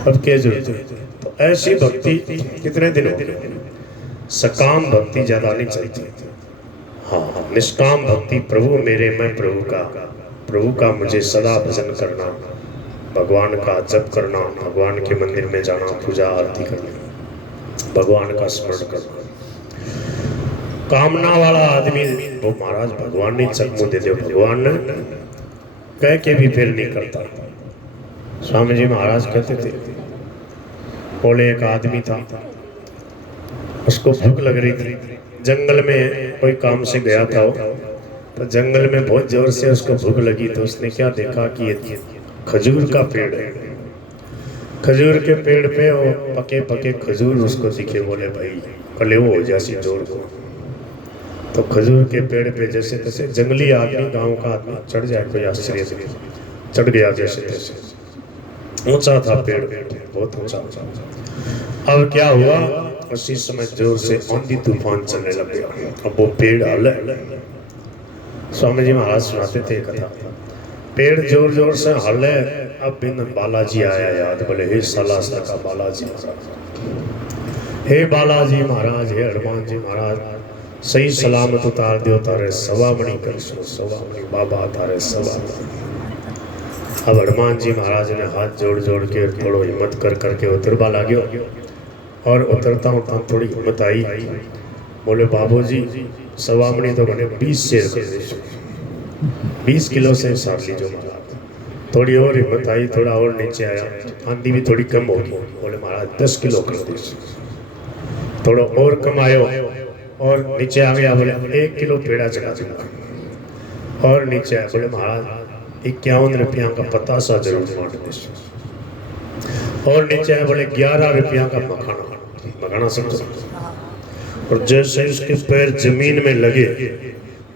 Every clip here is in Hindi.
अब क्या जरूरत है। तो ऐसी भक्ति कितने दिन हो गए। सकाम भक्ति ज्यादा नहीं चलती। हाँ, निष्काम भक्ति, प्रभु मेरे मैं प्रभु का मुझे सदा भजन करना, भगवान का जप करना, भगवान के मंदिर में जाना, पूजा आरती करना, भगवान का स्मरण करना। कामना वाला आदमी वो महाराज भगवान ने चकमू दे दो, भगवान ने कह के भी फिर नहीं करता। स्वामी जी महाराज कहते थे, बोले एक आदमी था, उसको भूख लग रही थी, जंगल में कोई काम से गया था वो, तो जंगल में बहुत जोर से उसको भूख लगी, तो उसने क्या देखा कि ये खजूर का पेड़ है। खजूर के पेड़ पे वो पके पके खजूर उसको दिखे। बोले भाई कले वो हो जासी जोर को। तो खजूर के पेड़ पे जैसे तैसे जंगली आदमी, गांव का आदमी चढ़ जाए, कोई आश्चर्य से चढ़ गया जैसे तैसे। ऊंचा था पेड़, बहुत ऊंचा। अब क्या हुआ, उसी समय जोर से आंधी तूफान चलने लग गया। अब वो पेड़ हिले। स्वामी जी महाराज सुनाते थे कथा, पेड़ जोर जोर से हिले। अब बिन बालाजी आया याद, बोले हे सालासर का बालाजी महाराज, हे बालाजी महाराज, हे हनुमान जी महाराज, सही सलामत उतार दो तारे सवामणी कर सवामणी बाबा तारे सवामणी। अब हनुमान जी महाराज ने हाथ जोड़ जोड़ के थोड़ो हिम्मत कर करके उतरवा लाग्यो, और उतरता उतरता थोड़ी हिम्मत आई। बोले बाबू जी सवामणी तो बने 20 शेर कर दे, 20 किलो से सार लीजो महाराज। थोड़ी और हिम्मत आई, थोड़ा और नीचे आया, आंधी भी थोड़ी कम होगी। बोले महाराज 10 किलो कर दे। थोड़ा और कम आयो और नीचे आ गया। बोले 1 किलो पेड़ा चढ़ा दूंगा। और नीचे आया, बोले महाराज 51 रुपया का पतासा जरूर बांट दे। और नीचे आया, बोले 11 रुपया का मखाना समझो। और जैसे उसके पैर जमीन में लगे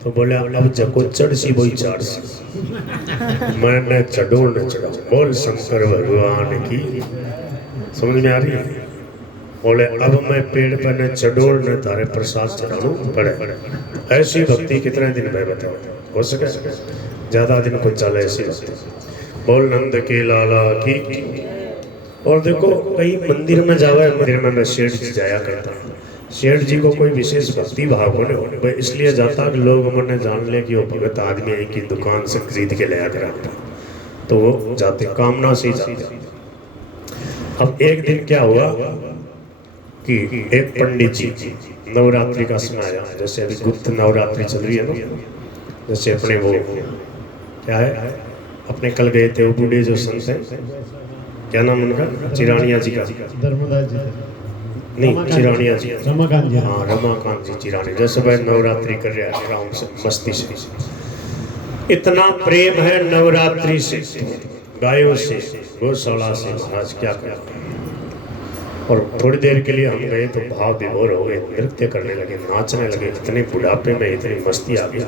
तो बोले अब जको चढ़ सी वही चाड़ सी, मैंने चढ़ो न चढ़ा। बोल शंकर भगवान की। समझ में आ रही है। बोले अब मैं पेड़ पर न चढ़ो न तारे प्रसाद चढ़ाऊं पड़े। ऐसी भक्ति कितने दिन में बताओ, हो सके ज्यादा दिन को चले ऐसी भक्ति। बोल नंद के लाला की। और देखो कई मंदिर में जावे, मंदिर में मैं सेठ जी जाया करता हूँ। सेठ जी को कोई विशेष भक्ति भाव को नहीं होने, इसलिए जाता कि लोग मैंने जान ले कि वो भगत आदमी है कि दुकान से खरीद के ले आकर आता, तो वो जाते कामना से ही जाते। अब एक दिन क्या हुआ कि एक पंडित जी, नवरात्रि का समय आया, जैसे अभी गुप्त नवरात्रि चल रही है ना, जैसे अपने वो क्या है, अपने कल गए थे वो बूढ़े जो संत हैं, क्या नाम उनका, चिरानिया जी का, धर्मदास जी नहीं चिरानिया जी, रमाकांत जी, हाँ रमाकांत जी चिरानी, जैसे भाई नवरात्रि कर रहे हैं राम से मस्ती से। इतना प्रेम है नवरात्रि से, गायों से, गौशाला से, महाराज क्या करें। और थोड़ी देर के लिए हम गए तो भाव विभोर हो गए, नृत्य करने लगे, नाचने लगे। इतने बुढ़ापे में इतनी मस्ती आ गई,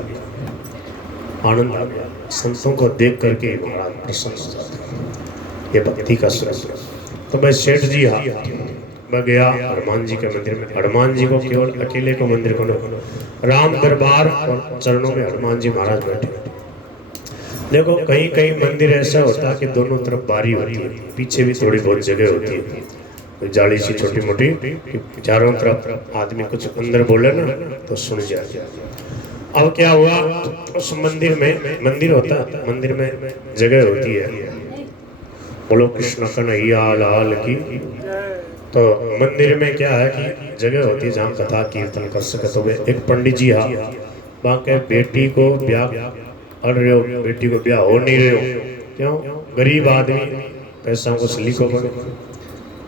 आनंद आ गया। संतों को देख करके महाराज प्रसन्न हो जाते। ये भक्ति का स्वरूप। तो मैं सेठ जी हाँ मैं गया हनुमान जी के मंदिर में। हनुमान जी को केवल अकेले को मंदिर को नहीं, राम दरबार और चरणों में हनुमान जी महाराज बैठे। देखो कहीं कहीं मंदिर ऐसा होता है कि दोनों तरफ बारी होती है, पीछे भी थोड़ी बहुत जगह होती है, जाली सी छोटी मोटी, चारों तरफ आदमी कुछ अंदर बोले ना तो सुन जाए। अब क्या हुआ, उस मंदिर में, मंदिर होता है, मंदिर में जगह होती है, बोलो कृष्ण कन्हैया लाल की। तो मंदिर में क्या है कि जगह होती है जहाँ कथा कीर्तन कर सके। तो एक पंडित जी हाँ बाकी बेटी को ब्याह अड़ रहे हो, बेटी को ब्याह हो नहीं रहे हो, क्यों, गरीब आदमी पैसा को सली को बने।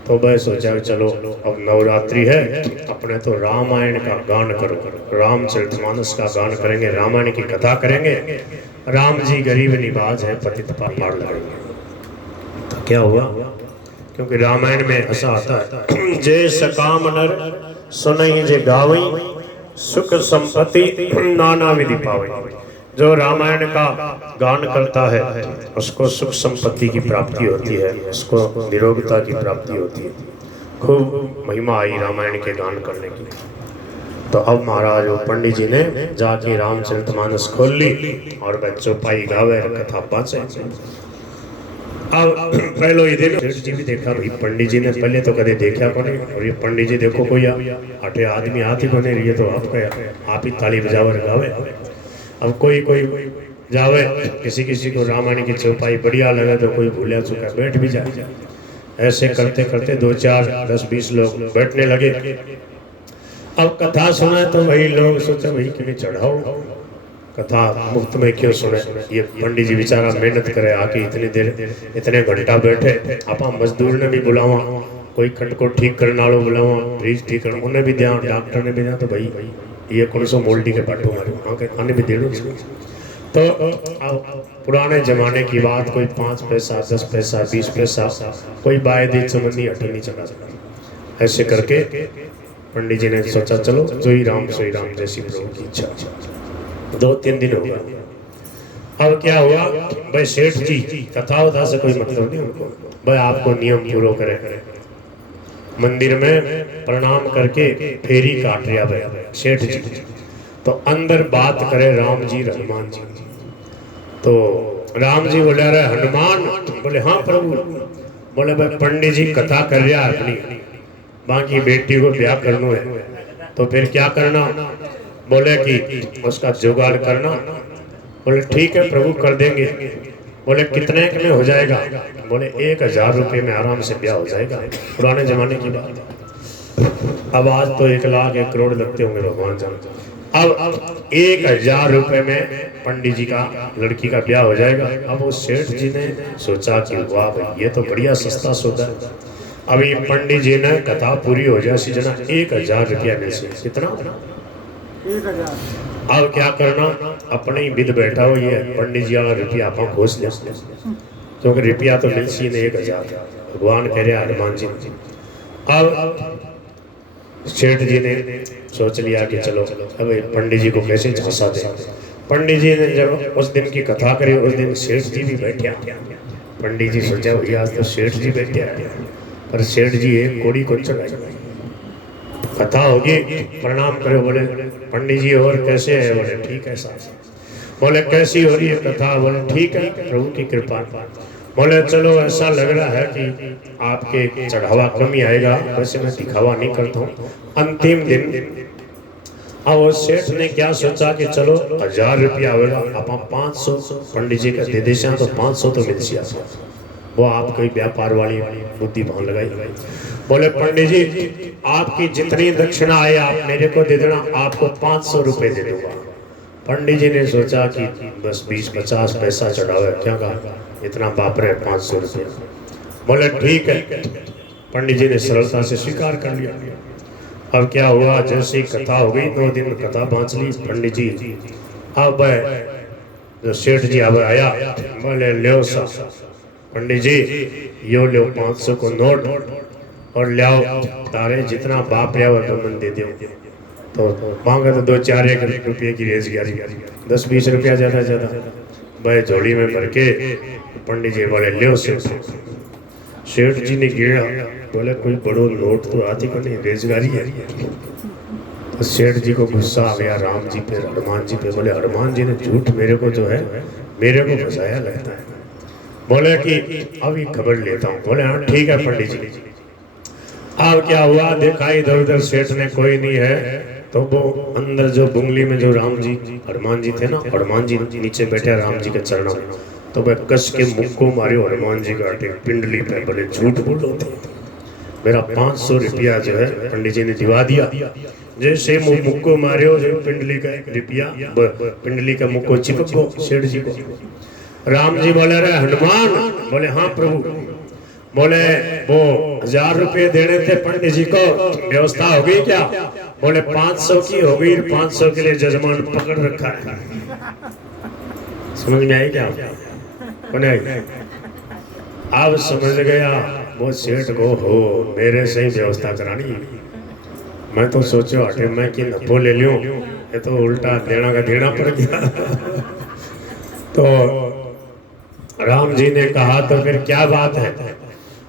तो वह सोचा चलो अब नवरात्रि है, अपने तो रामायण का गान करो, रामचरितमानस का गान करेंगे, रामायण की कथा करेंगे। राम जी गरीब निवाज है, पतित पार लड़ेंगे। तो क्या हुआ, क्योंकि रामायण में ऐसा आता है, जय सकाम नर सुनहि जे गावई, सुख संपत्ति नाना विधि पावई। जो रामायण का गान करता है उसको सुख संपत्ति की प्राप्ति होती है, उसको निरोगता की प्राप्ति होती है। खूब महिमा आई रामायण के गान करने की। तो अब महाराज वो पंडित जी ने जाके रामचरितमानस खोल ली और वह चौपाई गावे कथा बाँचे। अब पहलो ही दिन सेठ जी भी देखा भाई पंडित जी ने पहले तो कदे देखा को नहीं, और ये पंडित जी देखो कोई आठे आदमी आती को नहीं, ये तो आप ही ताली बजावर गावे। अब कोई कोई जावे, किसी किसी को रामायण की चौपाई बढ़िया लगे तो कोई भूलिया चुका बैठ भी जाए। ऐसे करते करते 2 4 10 20 लोग बैठने लगे। अब कथा सुने तो वही लोग सोचे भाई कि चढ़ाओ, कथा मुफ्त में क्यों सुने, ये पंडित जी बेचारा मेहनत करे आके इतनी देर इतने घंटा बैठे। आप मजदूर ने भी बुलावा, कोई कट को ठीक करने वालों बुलावा, ब्रिज ठीक करना उन्हें भी ध्यान, डॉक्टर ने भी ध्यान, तो भाई ये कौन सो मोल्टी के पाटू मारे आने भी दे दो। तो पुराने जमाने की बात, कोई 5 पैसा 10 पैसा 20 पैसा कोई बायदी चमनी हटी नहीं चला सका। ऐसे करके पंडित जी ने सोचा चलो सोई राम जैसी प्रभु की इच्छा। 2-3 दिन हो गया। अब क्या हुआ भाई, सेठ जी कथा उथा से कोई मतलब नहीं उनको, भाई आपको नियम पूरा करे। मंदिर में प्रणाम करके फेरी काट रहा भाई सेठ जी, तो अंदर बात करे राम जी हनुमान जी। तो राम जी बोले अरे हनुमान, बोले हाँ प्रभु। बोले भाई पंडित जी कथा कर रहा है अपनी, बाकी बेटी को ब्याह करना है, तो फिर क्या करना। बोले कि उसका जुगाड़ करना। बोले ठीक है प्रभु कर देंगे। बोले कितने में हो जाएगा। बोले 1000 रुपये में आराम से ब्याह हो जाएगा। पुराने जमाने की बात। अब आज तो 1 लाख 1 करोड़ लगते होंगे भगवान जान। अब 1000 रुपये में पंडित जी का लड़की का ब्याह हो जाएगा। अब वो सेठ जी ने सोचा कि वाह भाई ये तो बढ़िया सस्ता सौदा है। अभी पंडित जी ने कथा पूरी हो जाए सीजना 1000 रुपया मिल से कितना 1000। अब क्या करना, अपने ही विद बैठा हो ये पंडित जी वाला रुपया आप घोष ले, क्योंकि रुपया तो मिल सी नहीं 1000 भगवान कह रहे हनुमान जी। अब सेठ जी ने सोच लिया कि चलो अब पंडित जी को कैसे झांसा दे। पंडित जी ने जब उस दिन की कथा करी, उस दिन सेठ जी भी बैठे। पंडित जी सोचा भैया आज तो सेठ जी बैठे, पर सेठ जी एक कोड़ी को चढ़ाई। कथा होगी, प्रणाम करे। बोले पंडित जी और कैसे है। बोले ठीक है साहब। बोले कैसी हो रही है कथा। बोले ठीक है प्रभु की कृपा। बोले चलो ऐसा लग रहा है कि आपके चढ़ावा कम ही आएगा, वैसे मैं दिखावा नहीं करता हूँ। अंतिम दिन अब वो सेठ ने क्या सोचा कि चलो 1000 रुपया होगा, आप 500 पंडित जी का दे दे, तो 500 तो मिल सिया। वो आप कोई व्यापार वाली बुद्धि भान लगाई। बोले पंडित जी आपकी जितनी दक्षिणा आए आप मेरे को दे देना, आपको 500 रुपये दे दूंगा। पंडित जी ने सोचा कि बस 20-50 पैसा चढ़ावे, क्या कहा इतना बाप रे 500 रुपये। बोले ठीक है। पंडित जी ने सरलता से स्वीकार कर लिया। अब क्या हुआ, जैसे कथा हो गई 2 दिन कथा बांच ली पंडित जी। अब जो सेठ जी अब आया, बोले लो सा पंडित जी यो लो 500 को नोट और ले आओ, तारे जितना बाप लिया वो मन दे दो। तो मांगा तो 2-4 रुपये की रेज गया, 10-20 रुपया ज़्यादा भाई झोली में भर के पंडित जी बोले लो सेठ। सेठ जी ने गिरा, बोले कोई बड़ो नोट तो आती को नहीं, रेजगारी है। तो सेठ जी को गुस्सा आ गया राम जी पे, हनुमान जी पे। बोले हनुमान जी ने झूठ मेरे को जो है मेरे को फंसाया लगता है। बोले कि अभी खबर लेता हूँ। बोले हाँ ठीक है पंडित जी। अब क्या हुआ, देखा इधर उधर सेठ ने कोई नहीं है, तो वो अंदर जो बुंगली में जो राम जी हनुमान जी थे ना, हनुमान जी नीचे बैठे राम जी के चरणों में, तो वह कस के मुख को मारे हनुमान जी का पिंडली पे। बोले झूठ बोलो, मेरा 500 रुपया जो है पंडित जी ने दिवा दिया। जैसे मुख को मारे हो जो पिंडली का रुपया, पिंडली का मुख को चिपक गो सेठ जी को। राम जी बोले अरे हनुमान। बोले हाँ प्रभु। बोले वो 1000 रुपये देने थे पंडित जी को, व्यवस्था हो गई क्या। बोले 500 की हो गई, 500 के लिए जजमान पकड़ रखा है। समझ में आई क्या नहीं? अब समझ गया वो सेठ को, हो मेरे से ही व्यवस्था करानी। मैं तो सोचो हटे मैं कि नफो ले लूं, ये तो उल्टा देना का देना पड़ गया। तो राम जी ने कहा तो फिर क्या बात है।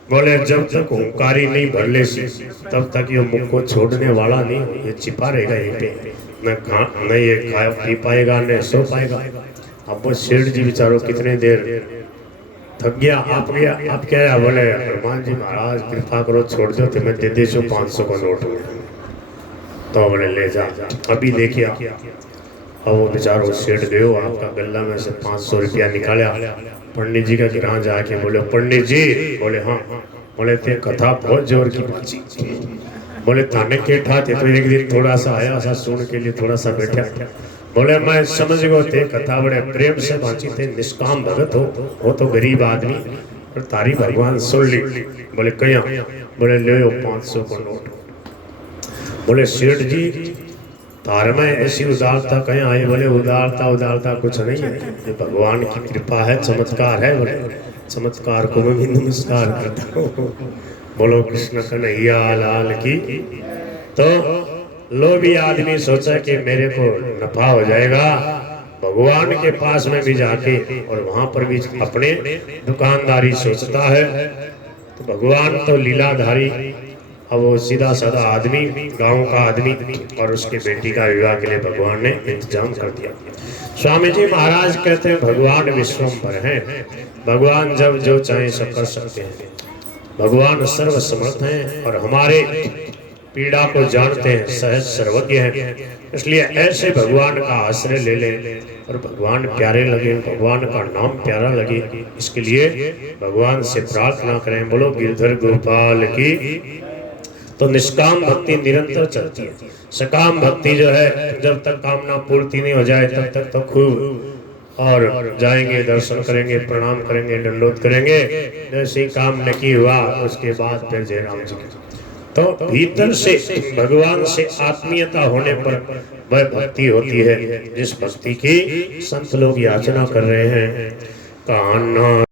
बोले जब तक हुंकारी नहीं भर ले तब तक ये मुख को छोड़ने वाला नहीं, ये छिपा रहेगा यहीं पे, न ये खा पी पाएगा न सो पाएगा। अब वो सेठ जी बेचारो कितने देर थक गया आप क्या है बोले हनुमान जी महाराज कृपा करो छोड़ दो तो मैं दे दे 500 का नोट में। तो बोले ले जा अभी लेके आ। अब वो बेचारो सेठ गयो आपका गल्ला में से 500 रुपया निकाला। पंडित जी का गिरा जाके बोले पंडित जी बोले हाँ। बोले ते कथा बहुत जोर की बाजी। बोले थाने के ठाते तो एक दिन थोड़ा सा आया सा सुन के लिए थोड़ा सा बैठा। बोले मैं समझ गयो ते कथा बड़े प्रेम से बांची थे निष्काम भगत हो वो तो गरीब आदमी पर तारी भगवान सुन ली। बोले कया बोले ले 500 को नोट। बोले सेठ जी तार में ऐसी उदारता कहीं आई। बोले उदारता कुछ नहीं है ये भगवान की कृपा है चमत्कार है। बोले चमत्कार को मैं भी नमस्कार करता हूँ। बोलो कृष्ण कन्हैया लाल की। तो लोभी आदमी सोचा कि मेरे को नफा हो जाएगा भगवान के पास में भी जाके और वहां पर भी अपने दुकानदारी सोचता है। तो भगवान तो लीलाधारी। अब वो सीधा साधा आदमी गांव का आदमी और उसके बेटी का विवाह के लिए भगवान ने इंतजाम कर दिया। स्वामी जी महाराज कहते हैं भगवान विश्वम्भर हैं। भगवान जब जो चाहे सब कर सकते हैं। भगवान सर्व समर्थ हैं और हमारे पीड़ा को जानते हैं सहज सर्वज्ञ हैं। इसलिए ऐसे भगवान का आश्रय ले लें और भगवान प्यारे लगे भगवान का नाम प्यारा लगे इसके लिए भगवान से प्रार्थना करें। बोलो गिरधर गोपाल की। तो निष्काम भक्ति निरंतर चलती है। सकाम भक्ति जो है जब तक कामना पूर्ति नहीं हो जाए तब तक तो खूब और जाएंगे दर्शन करेंगे प्रणाम करेंगे दंडोत करेंगे। जैसे काम नहीं हुआ उसके बाद फिर जय राम जी। तो भीतर से भगवान से आत्मीयता होने पर वह भक्ति होती है जिस भक्ति की संत लोग याचना कर रहे हैं। कान्हा